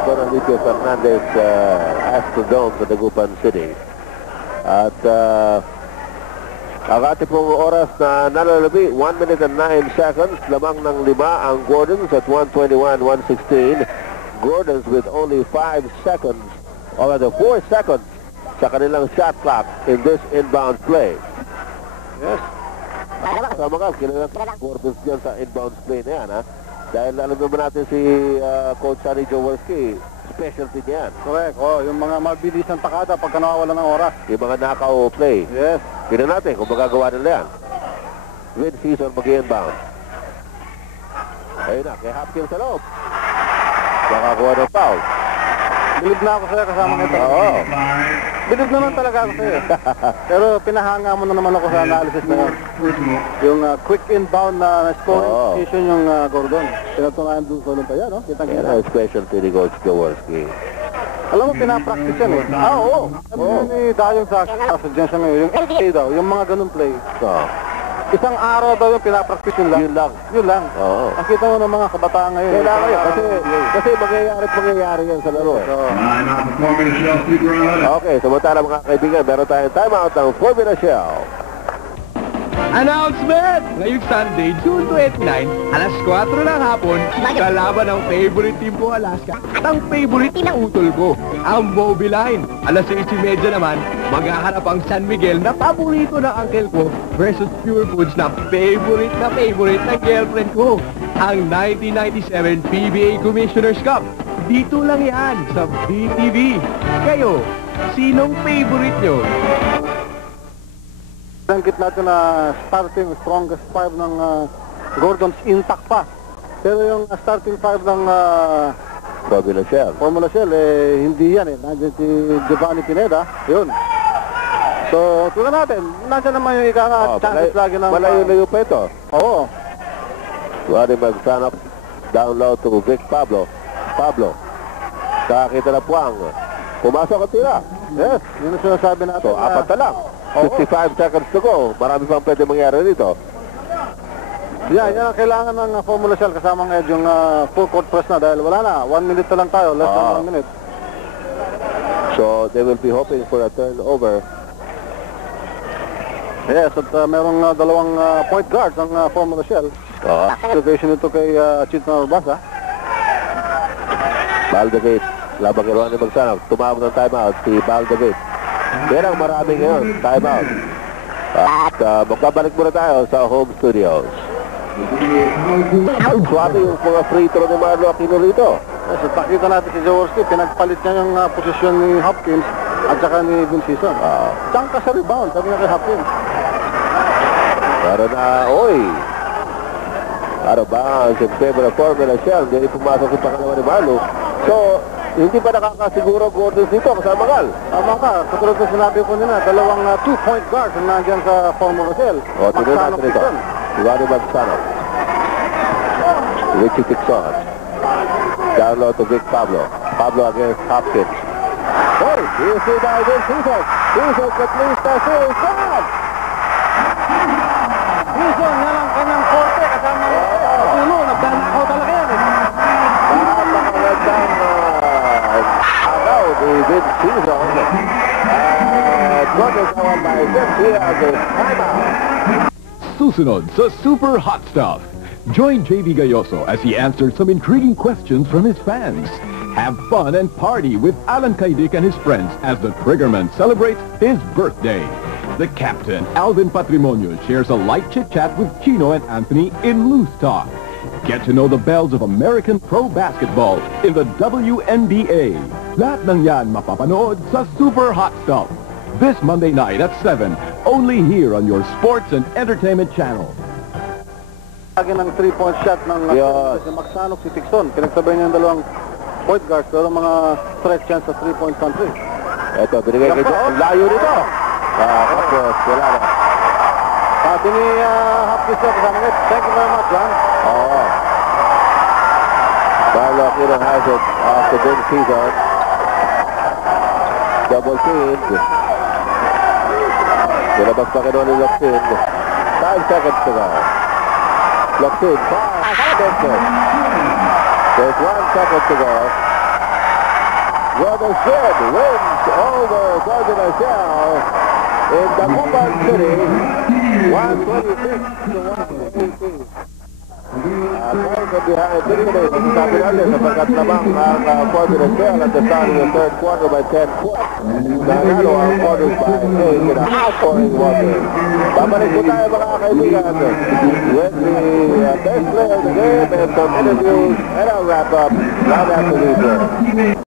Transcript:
Donalicio Fernandez Astrodome sa Dagupan City. At ang ating pong oras na nalalabi, 1 minute and 9 seconds. Lamang ng 5 ang Gordons at 1:21:116. Gordons with only 5 seconds, or rather 4 seconds sa kanilang shot clock in this inbound play. Yes. Kasama ka, kailangan Gordons dyan sa inbound play na yan, ha? Dahil alam naman natin si Coach Sonny Jaworski, specialty niyan. Correct. Yung mga mabilis ng takada pagka nawawala ng oras. Yung mga knockout play. Yes. Tignan natin kung magagawa nila yan. Win season mag-inbound. Ayun na, kay Hopkins sa loob. Nakakuha ng foul. Bilib na ako sa'yo kasama kita. Oo. Bilib naman talaga ako sa'yo. Pero pinahanga mo na naman ako sa analysis na yun. Yung quick inbound na scoring position yung Gordon. Pinatunayan doon sa Olympia, no? Kitang-kita. Yan ang specialty ni Coach Jaworski. Alam mo, pinapractice yan eh. Oo. Sabi ni Dayong sa dyan siya ngayon. Yung LA daw, yung mga ganun play. Isang araw daw yung pinapractice yun lang. Yun lang. Oo. Ang kita mo ng mga kabataan ngayon. Kailangan yun. Kasi mangyayari yan sa laro eh. Okay, samantala mga kaibigan, meron tayong timeout ng Formula Shell. Announcement! Ngayong Sunday, June 29, alas 4 ng hapon, kalaban ang favorite team ko, Alaska, at ang favorite ng utol ko, ang Mobiline. Alas 6:30 naman, maghaharap ang San Miguel na paborito ng uncle ko versus Pure Foods na favorite ng girlfriend ko, ang 1997 PBA Commissioner's Cup. Dito lang yan sa BTV. Kayo, sinong favorite nyo? Tangkit natin na starting strongest 5 ng Gordons intact pa. Pero yung starting 5 ng Formula Shell, hindi yan eh. Nandiyan si Giovanni Pineda. Yun. So, tulad natin. Nandiyan naman yung chances lagi ng... Malayo-layo pa ito. Oo. Tuwari mag-stand up, down low to Vic Pablo. Kakita na Puang. Pumasok ang tira. Yes, yun ang sinasabi natin. So, apat na lang. 55 seconds to go. Marami pang pwede mangyari dito. Yan ang kailangan ng Formula Shell kasama ng yung full court press na dahil wala na. 1 minute na lang tayo. Less than 1 minute. So, they will be hoping for a turnover. Yes, at merong dalawang point guards ang Formula Shell. Observation ito kay Chito Narbasa. Baldavit, labang kay Ronnie Magsanap. Tumawag ng timeout si Baldavit. Pero marami ngayon, timeout. At magkabalik muna tayo sa home studios. Suwabe yung mga free throw ni Marlo Aquino rito. So, pakita natin si Jaworski, pinagpalit niya yung posisyon ni Hopkins at saka ni Vincison. Saan ka sa rebound, sabi niya kay Hopkins. Pero na, ano ba ang September na Formula Shell? Hindi pumasok yung pangalawa ni Marlo. So, hindi pa nakakasiguro Gordons dito kasama Gal. Tama ka, katulad na sinabi ko nila, dalawang 2-point guards na nandiyan sa Formula Shell. Tignan natin ito. Ronnie Magsanap. Richie Tixon. Down low to Vic Pablo. Pablo against Hopkins. Easy by Vincison. Vincison completes the series. God! Vincison, yan ang kanyang forte kasama ulo. Nagdanakaw talaga yan eh. Napakagandang agaw ni Vincison. Gordon naman by 50 as a timeout. Susunod sa Super Hot Stuff. Join JV Gayoso as he answers some intriguing questions from his fans. Have fun and party with Alan Kaidik and his friends as the Triggerman celebrates his birthday. The captain, Alvin Patrimonio, shares a light chit-chat with Chino and Anthony in Loose Talk. Get to know the bells of American pro basketball in the WNBA. Lahat ng yan mapapanood sa Super Hot Stuff. This Monday night at 7, only here on your sports and entertainment channel. Lagi ng 3-point shot ng si Magsanok, si Tixon. Pinagsabay niya yung dalawang point guards, pero mga stretch chance sa 3-point country. Ito, binigay kay John. Layo nito. Kapos, wala na. Sabi ni Hopkins niya, kasama niya. Thank you very much, John. Oo. Marlo Aquino has it off the good season. Double teamed. Nilabas pa kinuha ni Locsin. 5 seconds to go. Locsin, 5 seconds. There's 1 second to go. Brothers Good wins over Gordon Ashell in Dagupan City, 126-118. Trying to behind 3 minutes, sabi natin, sapagkat lamang ang Gordon Ashell at the start of the third quarter by 10 points. Nanalo ang quarters by 8 in a high-scoring water. Babalik po tayo mga kaibigan with the best player of the game and some interviews and I'll wrap up right after these words.